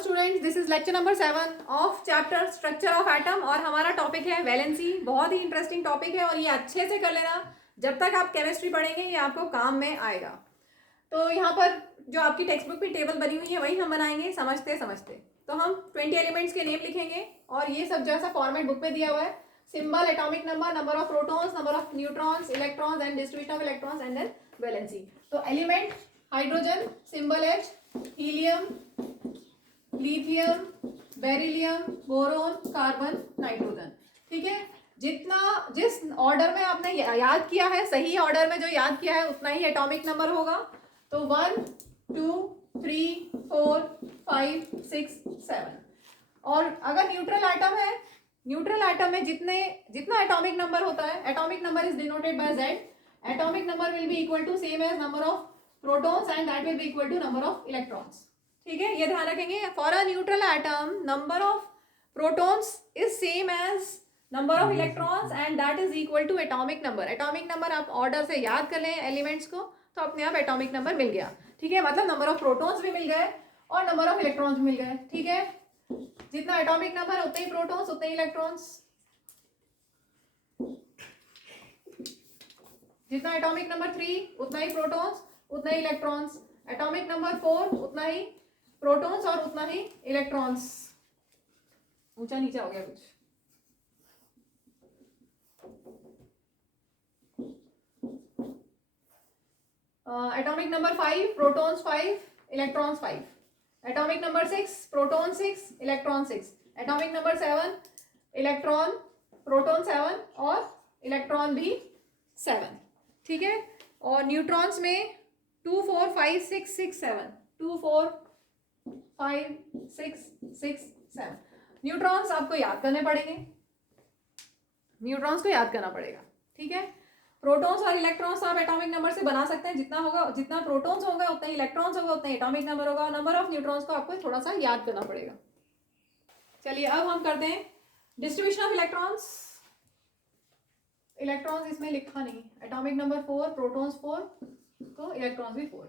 Students, this is lecture number 7 of chapter structure of atom और हमारा topic है valency. बहुत ही इंटरेस्टिंग टॉपिक है और ये अच्छे से कर लेना। जब तक आप केमिस्ट्री पढ़ेंगे ये आपको काम में आएगा। तो यहाँ पर जो आपकी टेक्स्ट बुक में टेबल बनी हुई है वही हम बनाएंगे समझते समझते। तो हम 20 एलिमेंट्स के नेम लिखेंगे और ये सब जैसा फॉर्मेट बुक में दिया हुआ है, symbol, atomic number, number of protons, number of neutrons, electrons and distribution of electrons and then valency. तो element hydrogen, symbol H, helium, lithium, beryllium, boron, carbon, nitrogen. ठीक है, जितना जिस ऑर्डर में आपने याद किया है, सही ऑर्डर में जो याद किया है उतना ही एटॉमिक नंबर होगा। तो 1 2 3 4 5 6 7। और अगर न्यूट्रल एटम है, न्यूट्रल एटम में जितना एटॉमिक नंबर होता है, atomic number is denoted by Z। Atomic number will be equal to same as number of protons and that will be equal to number of electrons. ठीक है, ये ध्यान रखेंगे। For a neutral atom number of protons is same as number of electrons and that is equal to atomic number. Atomic number आप order से याद कर लें एलिमेंट्स को तो अपने आप एटॉमिक नंबर मिल गया। ठीक है, मतलब नंबर ऑफ प्रोटॉन्स भी मिल गए और नंबर ऑफ इलेक्ट्रॉन्स भी मिल गए। ठीक है, जितना एटॉमिक नंबर उतने ही प्रोटॉन्स उतने ही इलेक्ट्रॉन्स, जितना एटॉमिक नंबर 3 उतना ही प्रोटॉन्स उतना ही इलेक्ट्रॉन्स, एटॉमिक नंबर 4 उतना ही प्रोटॉन्स और उतना ही इलेक्ट्रॉन्स। ऊंचा नीचा हो गया कुछ। Atomic number 5 protons 5 electrons 5, atomic number 6 proton 6 electron 6, atomic number 7 electron proton 7 और इलेक्ट्रॉन भी 7। ठीक है, और न्यूट्रॉन्स में 2 4 5 6 6 7, 2 4 5 6 6 7। न्यूट्रॉन्स आपको याद करने पड़ेंगे, न्यूट्रॉन्स को याद करना पड़ेगा। ठीक है, प्रोटॉन्स और इलेक्ट्रॉन्स आप एटॉमिक नंबर से बना सकते हैं। जितना होगा, जितना प्रोटॉन्स होगा उतना ही इलेक्ट्रॉन्स होगा उतना ही एटॉमिक नंबर होगा। नंबर ऑफ न्यूट्रॉन्स को आपको थोड़ा सा याद करना पड़ेगा। चलिए अब हम करते हैं डिस्ट्रीब्यूशन ऑफ इलेक्ट्रॉन्स। इलेक्ट्रॉन्स इसमें लिखा नहीं, एटॉमिक नंबर 4 प्रोटॉन्स 4 तो इलेक्ट्रॉन्स भी 4।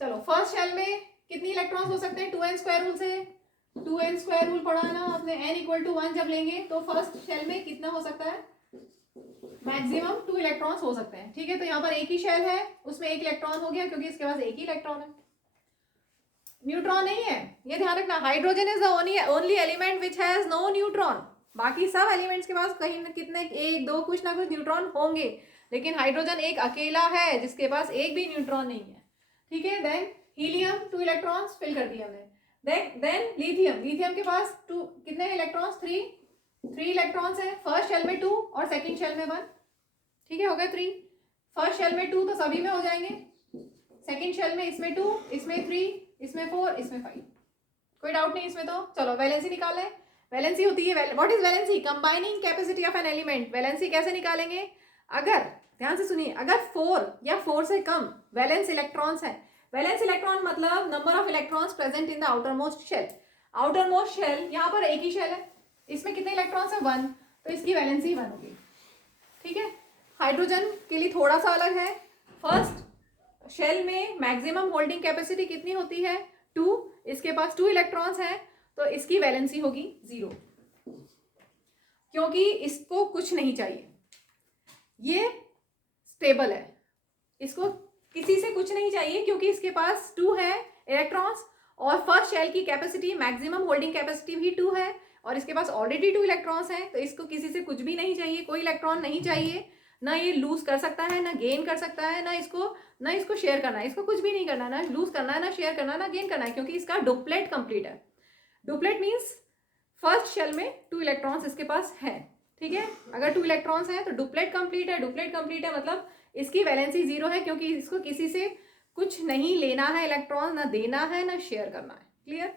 चलो, फर्स्ट शेल में कितनी इलेक्ट्रॉन्स हो सकते हैं? 2n स्क्वायर रूल से 2n स्क्वायर रूल पढ़ा है ना आपने। n इक्वल टू 1 जब लेंगे तो फर्स्ट शेल में कितना हो सकता है? मैक्सिमम 2 इलेक्ट्रॉन्स हो सकते हैं। ठीक है, तो यहाँ पर एक ही शेल है, उसमें एक इलेक्ट्रॉन हो गया क्योंकि इसके पास एक ही इलेक्ट्रॉन है, न्यूट्रॉन नहीं है, ये ध्यान रखना। Hydrogen is the only element which has no neutron. बाकी सब एलिमेंट्स के पास कहीं न कितने एक दो कुछ ना कुछ न्यूट्रॉन होंगे, लेकिन हाइड्रोजन एक अकेला है जिसके पास एक भी न्यूट्रॉन नहीं है। ठीक है, देन हीलियम 2 इलेक्ट्रॉन्स फिल कर दिया हमने। देन लिथियम के पास कितने इलेक्ट्रॉन्स? 3 इलेक्ट्रॉन्स है। फर्स्ट शेल में 2 और सेकंड शेल में 1। ठीक है, हो गए 3। फर्स्ट शेल में 2 तो सभी में हो जाएंगे, सेकंड शेल में इसमें 2, इसमें 3, इसमें 4, इसमें 5। कोई डाउट नहीं इसमें। तो चलो वैलेंसी निकालें। वैलेंसी होती है, what is valency? Combining capacity of an element. Valency कैसे निकालेंगे? अगर ध्यान से सुनिए, अगर 4 या 4 से कम वैलेंस इलेक्ट्रॉन्स है, वैलेंस इलेक्ट्रॉन मतलब number of electrons present in the outer most shell. Outer most shell यहाँ पर एक ही शेल है, इसमें कितने इलेक्ट्रॉन्स है? 1, तो इसकी वैलेंसी 1 होगी। ठीक है, हाइड्रोजन के लिए थोड़ा सा अलग है। फर्स्ट शेल में मैक्सिमम होल्डिंग कैपेसिटी कितनी होती है? 2, इसके पास 2 इलेक्ट्रॉन्स हैं तो इसकी वैलेंसी होगी 0, क्योंकि इसको कुछ नहीं चाहिए, ये स्टेबल है, इसको किसी से कुछ नहीं चाहिए क्योंकि इसके पास 2 है इलेक्ट्रॉन्स और फर्स्ट शेल की कैपेसिटी मैक्सिमम होल्डिंग कैपेसिटी भी 2 है और इसके पास ऑलरेडी 2 इलेक्ट्रॉन्स हैं, तो इसको किसी से कुछ भी नहीं चाहिए, कोई इलेक्ट्रॉन नहीं चाहिए। ना ये लूज कर सकता है, ना गेन कर सकता है, ना इसको शेयर करना है, इसको कुछ भी नहीं करना, ना लूज करना है, ना शेयर करना है, ना गेन करना है, क्योंकि इसका डुप्लेट कंप्लीट है। डुप्लेट मीन्स फर्स्ट शेल में 2 इलेक्ट्रॉन्स इसके पास है। ठीक है, अगर 2 इलेक्ट्रॉन्स हैं तो डुप्लेट कंप्लीट है। डुप्लेट कंप्लीट है मतलब इसकी वैलेंसी 0 है क्योंकि इसको किसी से कुछ नहीं लेना है इलेक्ट्रॉन, ना देना है ना शेयर करना है। क्लियर?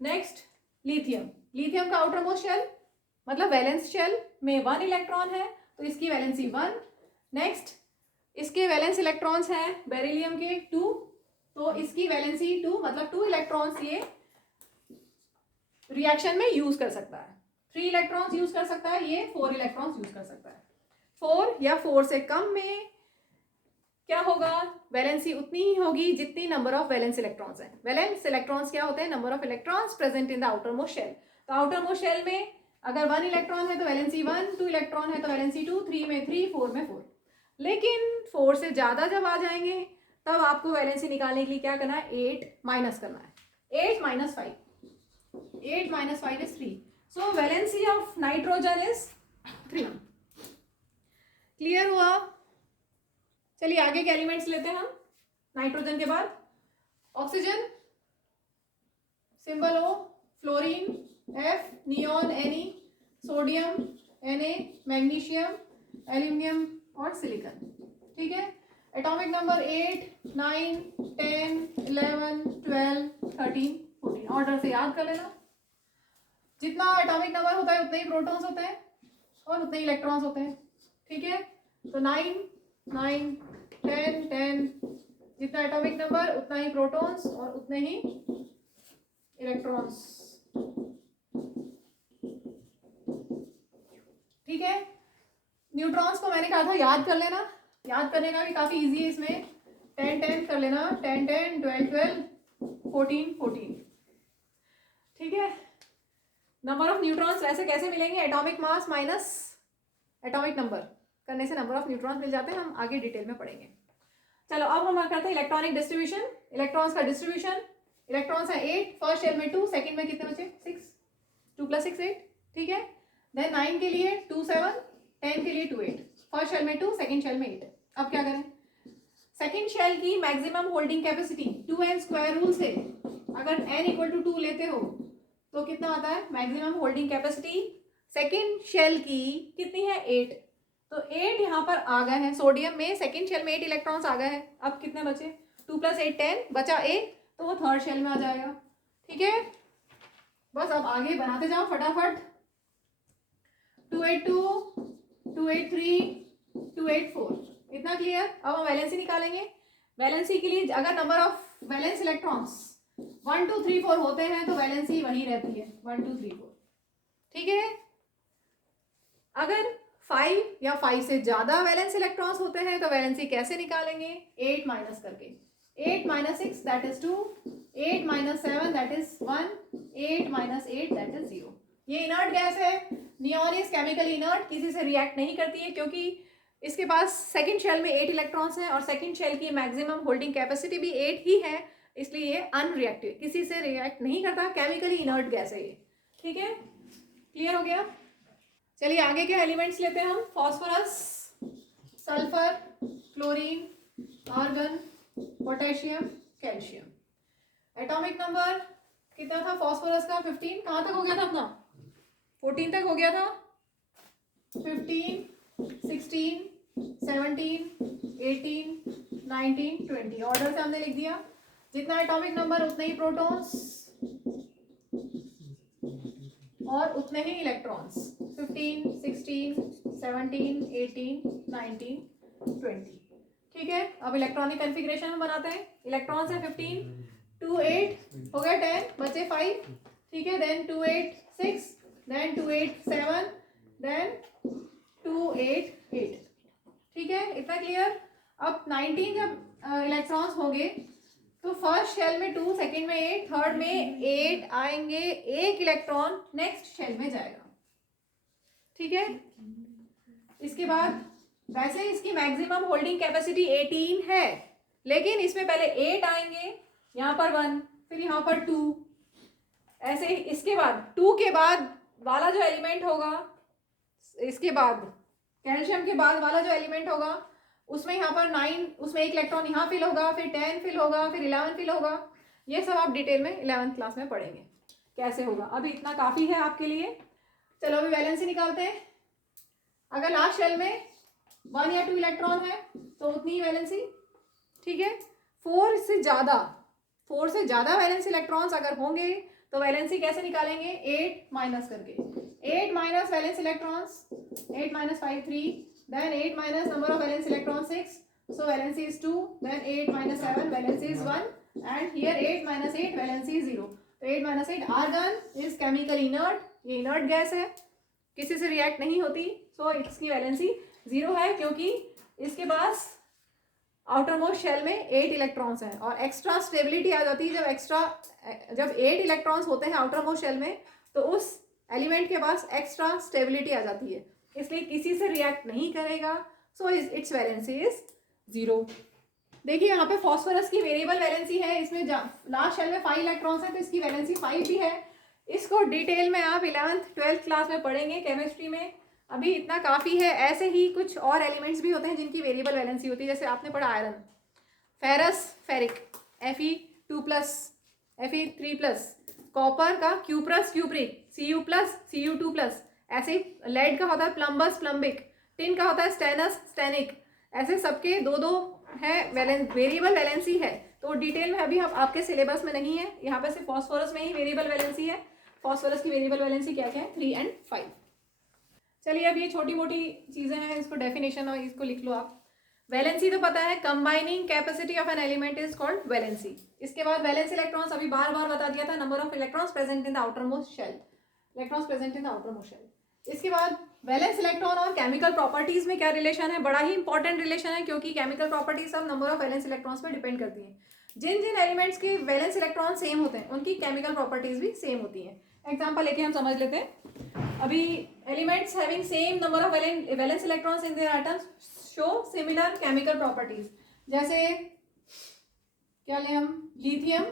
नेक्स्ट लिथियम का आउटर मोस्ट शेल मतलब वैलेंस शेल में 1 इलेक्ट्रॉन है तो इसकी वैलेंसी 1। नेक्स्ट इसके वैलेंस इलेक्ट्रॉन्स हैं बेरिलियम के 2, तो इसकी वैलेंसी 2 मतलब 2 इलेक्ट्रॉन्स ये रिएक्शन में यूज कर सकता है। 3 इलेक्ट्रॉन्स यूज कर सकता है, ये 4 इलेक्ट्रॉन्स यूज कर सकता है। 4 या 4 से कम में क्या होगा, वैलेंसी उतनी ही होगी जितनी नंबर ऑफ वैलेंस इलेक्ट्रॉन्स हैं। वैलेंस इलेक्ट्रॉन्स क्या होते हैं, number of electrons present in the outer most shell. तो आउटर मोस्ट शेल में अगर 1 इलेक्ट्रॉन है तो वैलेंसी 1, 2 इलेक्ट्रॉन है तो वैलेंसी 2, 3 में 3, 4 में 4। लेकिन 4 से ज़्यादा जब आ जाएंगे तब आपको वैलेंसी निकालने के लिए क्या करना है, 8 माइनस करना है। 8 minus 5, 8 minus 5 is 3। So valency of nitrogen is 3। Clear हुआ? चलिए आगे के एलिमेंट्स लेते हैं हम। नाइट्रोजन के बाद oxygen, symbol O, fluorine F, neon Ne, sodium Na, magnesium, aluminium और सिलिकॉन। ठीक है, एटॉमिक नंबर 8, 9, 10, 11, 12, 13, 14। ऑर्डर से याद कर लेना। जितना एटॉमिक नंबर होता है उतने ही प्रोटॉन्स होते हैं और उतने ही इलेक्ट्रॉन्स होते हैं। ठीक है, तो 9, 9, 10, 10, जितना एटॉमिक नंबर उतना ही प्रोटॉन्स और उतने ही इलेक्ट्रॉन्स। ठीक है, न्यूट्रॉन्स को मैंने कहा था याद कर लेना। याद करने का भी काफी इजी है इसमें। 10, 10 कर लेना, 10, 10, 12, 12, 14, 14। ठीक है, नंबर ऑफ न्यूट्रॉन्स वैसे कैसे मिलेंगे, atomic mass minus atomic number करने से नंबर ऑफ न्यूट्रॉन्स मिल जाते हैं। हम आगे डिटेल में पढ़ेंगे। चलो अब हम करते हैं इलेक्ट्रॉनिक डिस्ट्रीब्यूशन। इलेक्ट्रॉन्स का डिस्ट्रीब्यूशन, इलेक्ट्रॉन्स है 8, फर्स्ट शेल में 2, सेकंड में कितने बचे, 6, 2 + 6 8। ठीक है, देन 9 के लिए 2 7, 10 के लिए 2 8। फर्स्ट शेल में 2, सेकंड शेल में 8। अब क्या करें, सेकंड शेल की maximum holding capacity 2n square rule से अगर n = 2 लेते हो तो कितना आता है, maximum holding capacity second shell की कितनी है, 8। तो 8 यहाँ पर आ गए हैं, सोडियम में सेकंड शेल में 8 इलेक्ट्रॉन्स आ गए हैं। अब कितने बचे, 2 + 8 10, बचा 1, तो वो थर्ड शेल में आ जाएगा। ठीक है, बस अब आगे बनाते जाओ फटाफट। 282, 283, 284, इतना क्लियर। अब हम वैलेंसी निकालेंगे। वैलेंसी के लिए अगर नंबर ऑफ वैलेंस इलेक्ट्रॉन्स 1 2 3 4 होते हैं तो वैलेंसी वही रहती है, 1 2 3 4। ठीक है, अगर 5 या 5 से ज्यादा वैलेंस इलेक्ट्रॉन्स होते हैं तो वैलेंसी कैसे निकालेंगे, 8 माइनस करके। 8 - 6 that is 2, 8 - 7 that is 1, 8 - 8 that is 0। ये इनर्ट गैस है, नियॉन इज केमिकली इनर्ट, किसी से रिएक्ट नहीं करती है क्योंकि इसके पास सेकंड शेल में 8 इलेक्ट्रॉन्स हैं और सेकंड शेल की मैक्सिमम होल्डिंग कैपेसिटी भी 8 ही है, इसलिए ये अनरिएक्टिव, किसी से रिएक्ट नहीं करता, केमिकली इनर्ट गैस है ये। ठीक है, क्लियर हो गया? चलिए आगे के एलिमेंट्स लेते हैं हम। Phosphorus, sulphur, chlorine, argon, potassium, calcium. Atomic number कितना था फॉस्फोरस का, 15। कहाँ तक हो गया था अपना, 14 तक हो गया था। 15, 16, 17, 18, 19, 20, ऑर्डर से हमने लिख दिया। जितना एटॉमिक नंबर उतने ही प्रोटॉन्स और उतने ही इलेक्ट्रॉन्स। 15, 16, 17, 18, 19, 20। ठीक है, अब इलेक्ट्रॉनिक कॉन्फ़िगरेशन हम बनाते हैं। इलेक्ट्रॉन्स है 15, 2 8 हो गया, 10 बचे 5। ठीक है, देन 2 8 6, देन 2 8 7, देन 2 8 8। ठीक है, इतना क्लियर। अब 19 जब इलेक्ट्रॉन्स होंगे तो फर्स्ट शेल में 2, सेकंड में 8, थर्ड में 8 आएंगे, एक इलेक्ट्रॉन नेक्स्ट शेल में जाएगा। ठीक है, इसके बाद वैसे इसकी मैक्सिमम होल्डिंग कैपेसिटी 18 है, लेकिन इसमें पहले 8 आएंगे, यहाँ पर 1, फिर यहाँ पर 2, ऐसे इसके बाद 2 के बाद वाला जो एलिमेंट होगा, इसके बाद कैल्शियम के बाद वाला जो एलिमेंट होगा उसमें यहाँ पर 9, उसमें एक इलेक्ट्रॉन यहाँ फिल होगा, फिर 10 फिल होगा, फिर 11 फिल होगा। ये सब आप डिटेल में 11th क्लास में पढ़ेंगे कैसे होगा। अभी इतना काफ़ी है आपके लिए। चलो अभी वैलेंसी निकालते हैं। अगर लास्ट शेल में 1 या 2 इलेक्ट्रॉन है तो उतनी ही वैलेंसी। ठीक है, 4 से ज़्यादा वैलेंस इलेक्ट्रॉन्स अगर होंगे तो वैलेंसी कैसे निकालेंगे, 8 माइनस करके। 8 minus valence electrons, 8 - 5 3, then 8 minus number of valence electrons 6, so valency is 2, then 8 - 7 valency is 1, and here 8 - 8 valency is 0. तो 8 - 8 argon is chemical inert, ये inert गैस है, किसी से रिएक्ट नहीं होती, so इसकी वैलेंसी 0 है क्योंकि इसके पास आउटर मोस्ट शेल में 8 इलेक्ट्रॉन्स हैं, और एक्स्ट्रा स्टेबिलिटी आ जाती है जब 8 इलेक्ट्रॉन्स होते हैं आउटर मोस्ट शेल में, तो उस एलिमेंट के पास एक्स्ट्रा स्टेबिलिटी आ जाती है, इसलिए किसी से रिएक्ट नहीं करेगा, सो इट्स वैलेंसी इज 0। देखिए यहाँ पे फॉस्फोरस की वेरिएबल वैलेंसी है, इसमें लास्ट शेल में 5 इलेक्ट्रॉन्स हैं, तो इसकी वैलेंसी 5 भी है। इसको डिटेल में आप 11th 12th क्लास में पढ़ेंगे केमिस्ट्री में, अभी इतना काफ़ी है। ऐसे ही कुछ और एलिमेंट्स भी होते हैं जिनकी वेरिएबल वैलेंसी होती है, जैसे आपने पढ़ा iron, ferrous ferric, Fe2+, Fe3+, copper का क्यूप्रस क्यूप्रिक, Cu+, Cu2+, ऐसे ही लेड का होता है प्लम्बस प्लम्बिक, टिन का होता है स्टेनस स्टेनिक, ऐसे सबके दो दो है वेरिएबल वैलेंसी है। तो डिटेल में अभी हम आपके सिलेबस में नहीं है, यहाँ पे सिर्फ फॉस्फोरस में ही वेरिएबल वैलेंसी है। फॉस्फोरस की वेरिएबल वैलेंसी क्या क्या है, 3 और 5। चलिए अब ये छोटी मोटी चीज़ें हैं, इसको डेफिनेशन और इसको लिख लो आप। वैलेंसी तो पता है, combining capacity of an element is called valency. इसके बाद वैलेंस इलेक्ट्रॉन्स अभी बार बार बता दिया था, number of electrons present in the outer most shell, electrons present in the outer most shell. इसके बाद वैलेंस इलेक्ट्रॉन और केमिकल प्रॉपर्टीज में क्या रिलेशन है, बड़ा ही इंपॉर्टेंट रिलेशन है, क्योंकि केमिकल प्रॉपर्टीज सब नंबर ऑफ वैलेंस इलेक्ट्रॉन्स पर डिपेंड करती हैं। जिन जिन एलिमेंट्स के वैलेंस इलेक्ट्रॉन सेम होते हैं उनकी केमिकल प्रॉपर्टीज भी सेम होती हैं। एग्जाम्पल लेके हम समझ लेते हैं। अभी elements having same number of valence electrons in their atoms show similar chemical properties. जैसे क्या लें हम, लिथियम,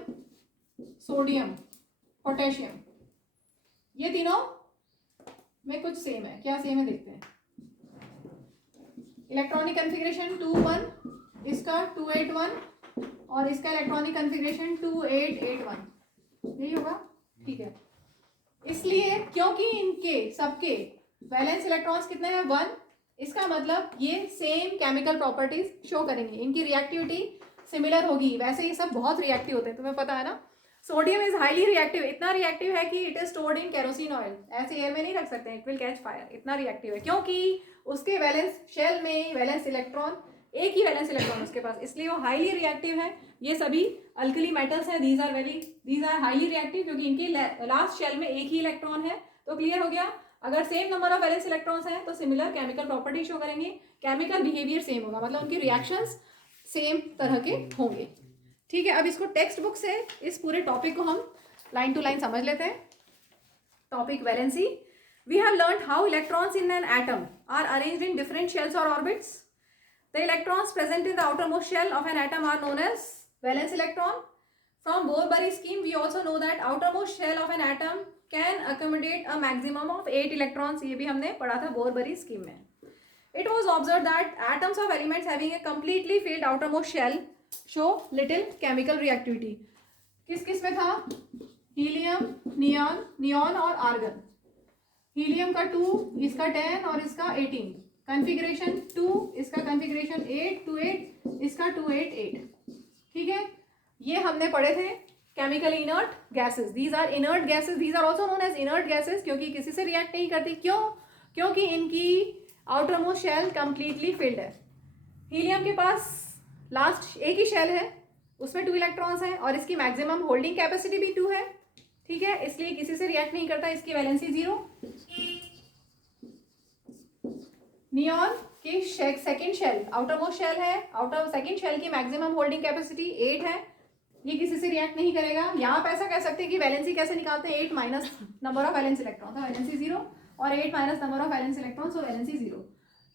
सोडियम, पोटेशियम, ये तीनों में कुछ सेम है। क्या सेम है देखते हैं। इलेक्ट्रॉनिक कन्फिग्रेशन 2-1, इसका 2-8-1, और इसका इलेक्ट्रॉनिक कन्फिग्रेशन 2-8-8-1, यही होगा, ठीक है। इसलिए क्योंकि इनके सबके वैलेंस इलेक्ट्रॉन्स कितने हैं, 1, इसका मतलब ये सेम केमिकल प्रॉपर्टीज शो करेंगे, इनकी रिएक्टिविटी सिमिलर होगी। वैसे ये सब बहुत रिएक्टिव होते हैं, तुम्हें पता है ना। सोडियम इज हाईली रिएक्टिव, इतना रिएक्टिव है कि it is stored in kerosene oil, ऐसे एयर में नहीं रख सकते, इट विल कैच फायर, इतना रिएक्टिव है, क्योंकि उसके वैलेंस शेल में वैलेंस इलेक्ट्रॉन, एक ही वैलेंस इलेक्ट्रॉन उसके पास, इसलिए वो हाईली रिएक्टिव है। ये सभी अल्कली मेटल्स हैं, दीज आर हाईली रिएक्टिव, क्योंकि इनके लास्ट शेल में एक ही इलेक्ट्रॉन है। तो क्लियर हो गया, अगर same number of valence electrons हैं तो सिमिलर केमिकल प्रॉपर्टी शो करेंगे, केमिकल बिहेवियर सेम होगा, मतलब उनकी रिएक्शंस सेम तरह के होंगे, ठीक है। अब इसको टेक्स्ट बुक से इस पूरे टॉपिक को हम लाइन टू लाइन समझ लेते हैं। Topic valency, we have learned how electrons in an atom are arranged in different shells और orbits. The electrons present in the outermost shell of an atom are known as valence electron. From Bohr-Bury scheme, we also know that outermost shell of an atom can accommodate a maximum of 8 electrons. ये भी हमने पढ़ा था Bohr-Bury scheme में। It was observed that atoms of elements having a completely filled outermost shell show little chemical reactivity. किस किस में था, हीलियम, नियॉन और आर्गन। हीलियम का 2, इसका 10 और इसका 18, कन्फिग्रेशन 2, इसका कन्फिग्रेशन 8-2-8, इसका 2-8-8, ठीक है। ये हमने पढ़े थे chemically inert gases, these are inert gases, these are also known as inert gases, क्योंकि किसी से रिएक्ट नहीं करती। क्यों, क्योंकि इनकी outer most shell completely filled है। हीलियम के पास लास्ट एक ही शेल है, उसमें 2 इलेक्ट्रॉन्स हैं, और इसकी मैक्सिमम होल्डिंग कैपेसिटी भी 2 है, ठीक है, इसलिए किसी से रिएक्ट नहीं करता, इसकी वैलेंसी 0। नियॉन की second shell, outer most shell है, आउटर सेकंड शेल की मैक्सिमम होल्डिंग कैपेसिटी 8 है, ये किसी से रिएक्ट नहीं करेगा। यहाँ पे ऐसा कह सकते हैं कि वैलेंसी कैसे निकालते हैं, 8 minus number of valence electron, तो वैलेंसी 0, और 8 minus number of valence electron, so valency 0,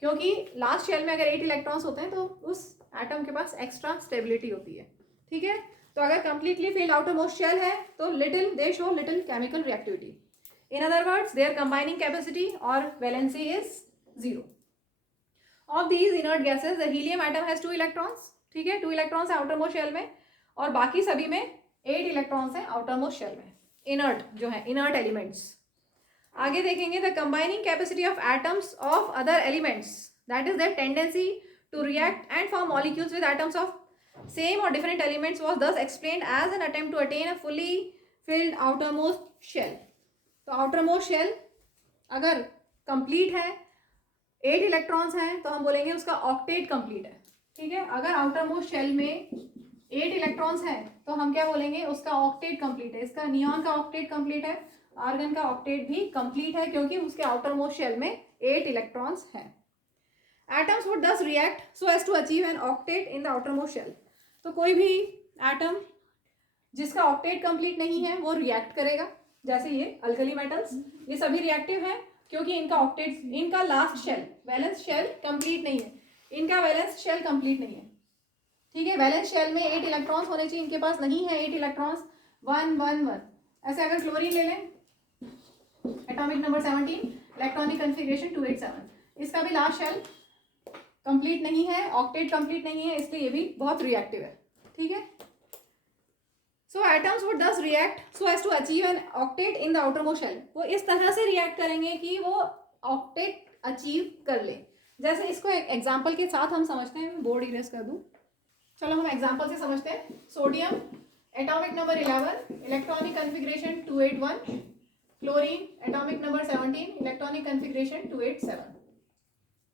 क्योंकि लास्ट शेल में अगर 8 इलेक्ट्रॉन्स होते हैं तो उस एटम के पास एक्स्ट्रा स्टेबिलिटी होती है, ठीक है। तो अगर completely filled outer most shell है तो they show little chemical reactivity, in other words their combining capacity और valency is 0। Of these inert gases, the helium atom has 2 electrons, ठीक है, 2 electrons है outer most shell में, और बाकी सभी में 8 electrons है outer most shell में, inert जो है, inert elements। आगे देखेंगे the combining capacity of atoms of other elements, that is their tendency to react and form molecules with atoms of same or different elements was thus explained as an attempt to attain a fully filled outermost shell। तो outermost shell अगर complete है, 8 electrons हैं, तो हम बोलेंगे उसका octet complete है, ठीक है। अगर आउटर मोस्ट शेल में 8 इलेक्ट्रॉन्स हैं तो हम क्या बोलेंगे, उसका ऑक्टेट कंप्लीट है। इसका नियॉन का ऑक्टेट कंप्लीट है, आर्गन का ऑक्टेट भी कंप्लीट है, क्योंकि उसके आउटर मोस्ट शेल में 8 इलेक्ट्रॉन्स हैं। Atoms would thus react so as to achieve an octet in the outermost shell. तो कोई भी एटम जिसका ऑक्टेट कंप्लीट नहीं है वो रिएक्ट करेगा, जैसे ये अल्कली मेटल्स, ये सभी रिएक्टिव हैं क्योंकि इनका ऑक्टेट, इनका last shell valence shell complete नहीं है, इनका वैलेंस शेल कंप्लीट नहीं है। ठीक है, वैलेंस शेल में 8 इलेक्ट्रॉन्स होने चाहिए, इनके पास नहीं है 8 इलेक्ट्रॉन्स, 1 1 1। ऐसे अगर क्लोरीन ले लें, एटॉमिक नंबर 17, इलेक्ट्रॉनिक कन्फिग्रेशन 287, इसका भी लास्ट शेल कंप्लीट नहीं है, ऑक्टेट कंप्लीट नहीं है, इसलिए ये भी बहुत रिएक्टिव है। ठीक है, so atoms would thus react so as to achieve an octet in the outermost shell. वो इस तरह से रिएक्ट करेंगे कि वो ऑक्टेट अचीव कर ले। जैसे इसको एक एग्जाम्पल के साथ हम समझते हैं, बोर्ड इरेज कर दूं, चलो हम एग्जाम्पल से समझते हैं। Sodium atomic number 11, electronic configuration 281, chlorine atomic number 17, electronic configuration 287।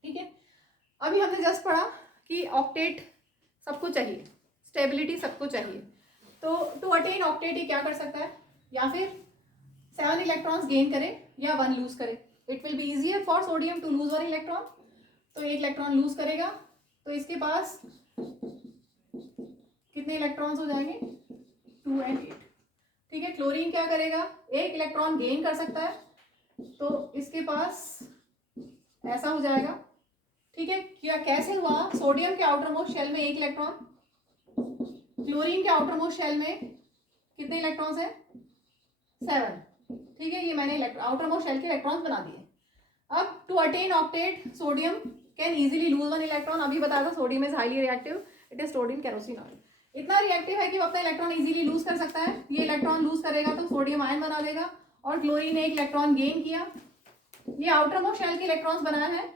ठीक है, अभी हमने जस्ट पढ़ा कि ऑक्टेट सबको चाहिए, स्टेबिलिटी सबको चाहिए, तो टू अटेन ऑक्टेट ये क्या कर सकता है, या फिर 7 इलेक्ट्रॉन्स गेन करे या 1 लूज करे। It will be easier for sodium to lose 1 electron, तो 1 इलेक्ट्रॉन लूज करेगा तो इसके पास कितने इलेक्ट्रॉन्स हो जाएंगे, 2 और 8। ठीक है, क्लोरीन क्या करेगा, 1 इलेक्ट्रॉन गेन कर सकता है, तो इसके पास ऐसा हो जाएगा। ठीक है, क्या कैसे हुआ, सोडियम के आउटर मोस्ट शेल में 1 इलेक्ट्रॉन, क्लोरीन के आउटर मोस्ट शेल में कितने इलेक्ट्रॉन्स है, 7। ठीक है, ये मैंने आउटर मोस्ट शेल के इलेक्ट्रॉन्स बना दिए। अब to attain octet sodium can easily lose 1 electron, अभी बताया था sodium is highly reactive, it is stored in kerosene oil. इतना रिएक्टिव है कि वो अपना इलेक्ट्रॉन इजीली लूज कर सकता है, ये इलेक्ट्रॉन लूज करेगा तो सोडियम आयन बना देगा, और क्लोरीन ने 1 इलेक्ट्रॉन गेन किया, ये आउटर मोस्ट शेल के इलेक्ट्रॉन्स बनाया है,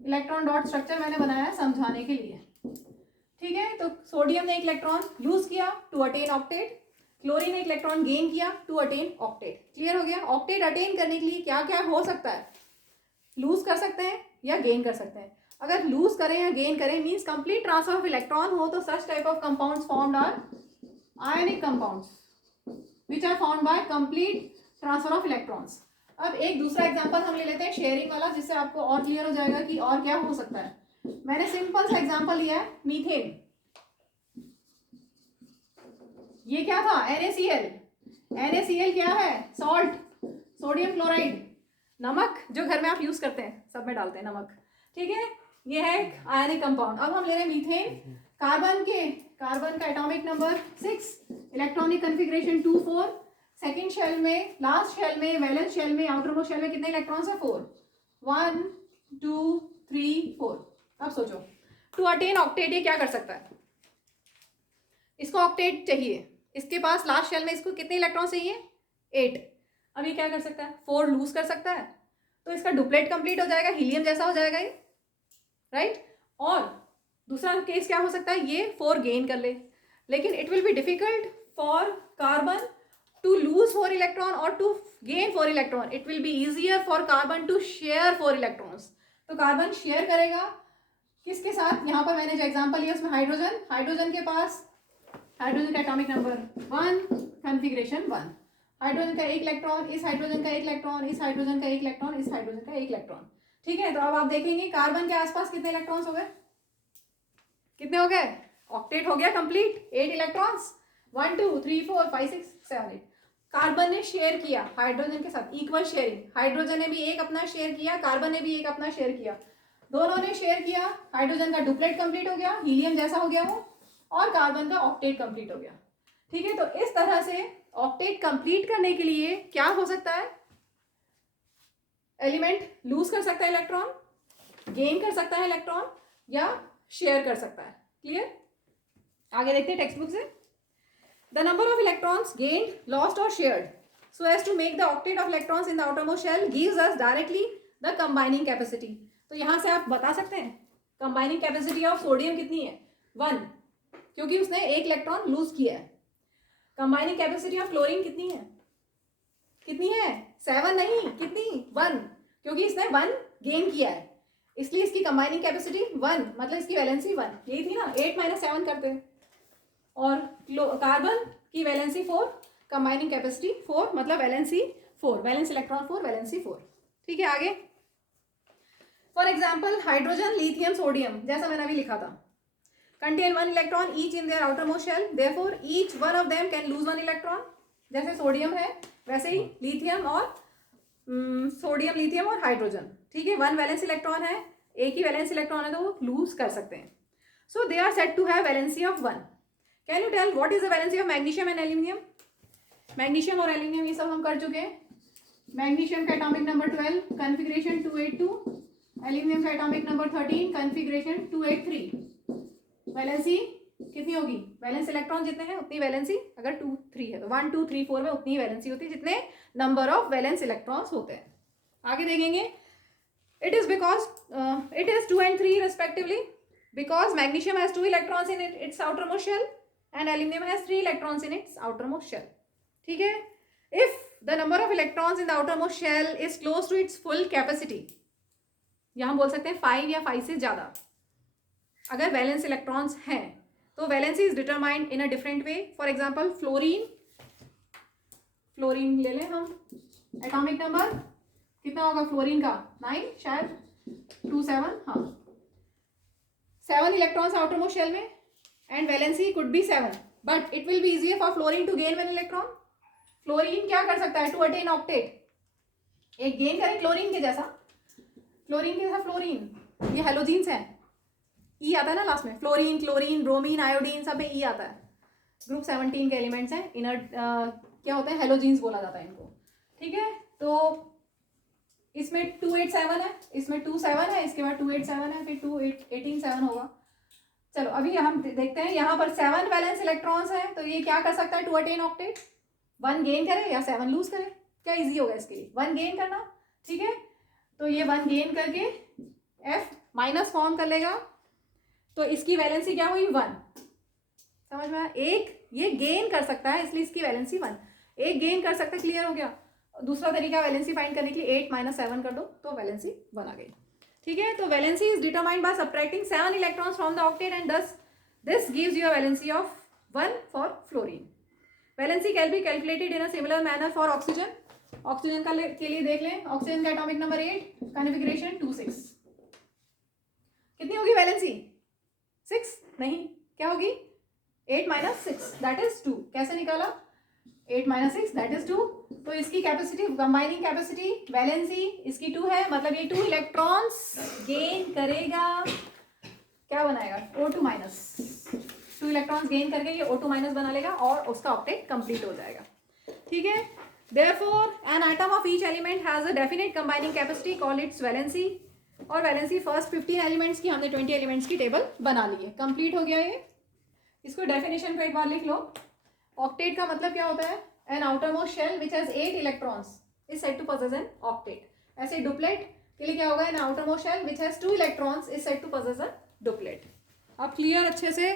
इलेक्ट्रॉन डॉट स्ट्रक्चर मैंने बनाया है समझाने के लिए। ठीक है, तो सोडियम ने 1 इलेक्ट्रॉन लूज किया टू अटेन ऑक्टेट, क्लोरीन ने 1 इलेक्ट्रॉन गेन किया टू अटेन ऑक्टेट। क्लियर हो गया, ऑक्टेट अटेन करने के लिए क्या क्या हो सकता है, लूज कर सकते हैं या गेन कर सकते हैं। अगर लूज करें या गेन करें means complete transfer of electron हो, तो such type of compounds formed are ionic compounds which are formed by complete transfer of electrons. अब एक दूसरा एग्जांपल हम ले लेते हैं शेयरिंग वाला, जिससे आपको और क्लियर हो जाएगा कि और क्या हो सकता है। मैंने सिंपल सा एग्जांपल लिया है, मीथेन। ये क्या था, NaCl। NaCl क्या है, सॉल्ट, सोडियम क्लोराइड, नमक जो घर में आप यूज करते हैं, सब में डालते हैं नमक। ठीक है, ये है एक आयनिक कंपाउंड। अब हम ले रहे हैं मीथेन, कार्बन का atomic number 6, electronic configuration 2 4, second shell में, लास्ट शेल में, वैलेंस शेल में, आउटर मोस्ट शेल में कितने इलेक्ट्रॉन्स है, 4, 1 2 3 4। अब सोचो टू अटेन ऑक्टेट ये क्या कर सकता है, इसको ऑक्टेट चाहिए, इसके पास लास्ट शेल में इसको कितने इलेक्ट्रॉन चाहिए, 8। अब ये क्या कर सकता है, 4 लूज कर सकता है, तो इसका डुप्लेट कंप्लीट हो जाएगा, हीलियम जैसा हो जाएगा ये, राइट। और दूसरा केस क्या हो सकता है, ये 4 गेन कर ले, लेकिन it will be difficult for carbon to lose 4 electron और to gain 4 electron. It will be easier for carbon to share 4 electrons. तो कार्बन शेयर करेगा किसके साथ, यहाँ पर मैंने जो एग्जांपल लिया उसमें हाइड्रोजन के पास, हाइड्रोजन का एटॉमिक नंबर 1, कन्फिग्रेशन 1, हाइड्रोजन का 1 इलेक्ट्रॉन, इस हाइड्रोजन का 1 इलेक्ट्रॉन, इस हाइड्रोजन का 1 इलेक्ट्रॉन, इस हाइड्रोजन का 1 इलेक्ट्रॉन। ठीक है, तो अब आप देखेंगे कार्बन के आसपास कितने इलेक्ट्रॉन्स हो गए, कितने हो गए, ऑक्टेट हो गया कंप्लीट, 8 इलेक्ट्रॉन्स, 1 2 3 4 5 6 7 8। कार्बन ने शेयर किया हाइड्रोजन के साथ, इक्वल शेयरिंग, हाइड्रोजन ने भी एक अपना शेयर किया, कार्बन ने भी एक अपना शेयर किया, दोनों ने शेयर किया, हाइड्रोजन का डुप्लेट कंप्लीट हो गया, हीलियम जैसा हो गया वो, और कार्बन का ऑक्टेट कंप्लीट हो गया। ठीक है, तो इस तरह से ऑक्टेट कंप्लीट करने के लिए क्या हो सकता है, एलिमेंट लूज कर सकता है इलेक्ट्रॉन, गेन कर सकता है इलेक्ट्रॉन, या शेयर कर सकता है। क्लियर, आगे देखते हैं टेक्स्ट बुक से। The number of electrons gained, lost और shared so as to make the octet of electrons in the outermost shell gives us directly the combining capacity. तो यहां से आप बता सकते हैं कंबाइनिंग कैपेसिटी ऑफ सोडियम कितनी है, 1, क्योंकि उसने 1 इलेक्ट्रॉन लूज किया है। कंबाइनिंग कैपेसिटी ऑफ क्लोरीन कितनी है, 7 नहीं, कितनी, 1, क्योंकि इसने 1 गेन किया है, इसलिए इसकी कंबाइनिंग कैपेसिटी 1, मतलब इसकी वैलेंसी 1, यही थी ना, 8 - 7 करते हैं। और कार्बन की वैलेंसी 4, कंबाइनिंग कैपेसिटी 4, मतलब वैलेंसी 4, वैलेंस इलेक्ट्रॉन 4, वैलेंसी 4। ठीक है, आगे for example hydrogen, lithium, sodium, जैसा मैंने अभी लिखा था, contain 1 electron each in their outermost shell, therefore each one of them can lose 1 electron. जैसे सोडियम है वैसे ही लिथियम और सोडियम, लिथियम और हाइड्रोजन, ठीक है, 1 वैलेंस इलेक्ट्रॉन है, एक ही वैलेंस इलेक्ट्रॉन है तो वो लूज कर सकते हैं. So they are said to have valency of 1. Can you tell what is the valency of magnesium and aluminium? Magnesium और एल्यूमिनियम ये सब हम कर चुके हैं. मैग्नीशियम का एटॉमिक नंबर 12, कॉन्फ़िगरेशन 282. एल्यूमिनियम का एटॉमिक नंबर 13, कॉन्फ़िगरेशन 283. वैलेंसी कितनी होगी? वैलेंस इलेक्ट्रॉन जितने हैं उतनी वैलेंसी, अगर 2 3 है तो 1 2 3 4 में उतनी वैलेंसी होती है जितने नंबर ऑफ वैलेंस इलेक्ट्रॉन्स होते हैं. आगे देखेंगे. It is because it is 2 and 3 respectively, because magnesium has 2 electrons in its outermost shell and aluminum has 3 electrons in its outermost shell. ठीक है. If the number of electrons in the outermost shell is close to its full capacity, या हम बोल सकते हैं 5 या 5 से ज्यादा अगर वैलेंस इलेक्ट्रॉन्स हैं तो valency is determined in a different way. For example fluorine, fluorine ले लें हम. एटॉमिक नंबर कितना होगा फ्लोरीन का? 9 शायद, 27, हाँ, 7 इलेक्ट्रॉन्स आउटर मोस्ट शेल में and valency could be 7, but it will be easier for fluorine to gain 1 electron. Fluorine क्या कर सकता है टू अटेन ऑक्टेट? एक गेन करे क्लोरीन के जैसा. फ्लोरीन के जैसा फ्लोरीन, ये हेलोजीन्स हैं, ई आता है ना लास्ट में. फ्लोरीन, क्लोरीन, ब्रोमीन, आयोडीन, सब में ई आता है. ग्रुप 17 के एलिमेंट्स हैं. इनर्ट क्या होते हैं? हेलोजीन्स बोला जाता है इनको. ठीक है. तो इसमें 287 है, इसमें 27 है, इसके बाद 287 है, फिर 18 7 होगा. चलो अभी हम देखते हैं. यहाँ पर 7 वैलेंस इलेक्ट्रॉन्स हैं, तो ये क्या कर सकता है टू अटेन ऑक्टेट? 1 गेन करे या 7 लूज करे? क्या इजी होगा इसके लिए? 1 गेन करना. ठीक है. तो ये 1 गेन करके F माइनस फॉर्म कर लेगा, तो इसकी वैलेंसी क्या हुई? 1. समझ में आया? एक ये गेन कर सकता है इसलिए इसकी वैलेंसी 1. एक गेन कर सकता है, क्लियर हो गया. दूसरा तरीका वैलेंसी फाइंड करने के लिए 8 - 7 कर दो तो वैलेंसी 1 आ गई. ठीक है. तो valency is determined by subtracting 7 electrons from the octet and thus this gives you a valency of 1 for fluorine. Valency can be calculated in a similar manner for oxygen. Oxygen का के लिए देख लें. Oxygen का atomic number 8, configuration 2 6. कितनी होगी valency? 6 नहीं, क्या होगी? 8 - 6 दैट इज 2. कैसे निकाला? 8 - 6 दैट इज 2. तो इसकी कैपेसिटी, कंबाइनिंग कैपेसिटी, वैलेंसी इसकी 2 है, मतलब ये 2 इलेक्ट्रॉन्स गेन करेगा. क्या बनाएगा? O2-. 2 इलेक्ट्रॉन्स गेन करके ये O2- बना लेगा और उसका ऑक्टेट कंप्लीट हो जाएगा. ठीक है. Therefore, an atom of each element has a definite combining capacity called its valency. और वैलेंसी फर्स्ट 15 एलिमेंट्स की, हमने 20 एलिमेंट्स की टेबल बना ली है. कंप्लीट हो गया ये. इसको डेफिनेशन को एक बार लिख लो. ऑक्टेट का मतलब क्या होता है? An outermost shell which has 8 electrons is said to possess an octet. ऐसे डुप्लेट के लिए क्या होगा? An outermost shell which has 2 electrons is said to possess a duplet. अब क्लियर अच्छे से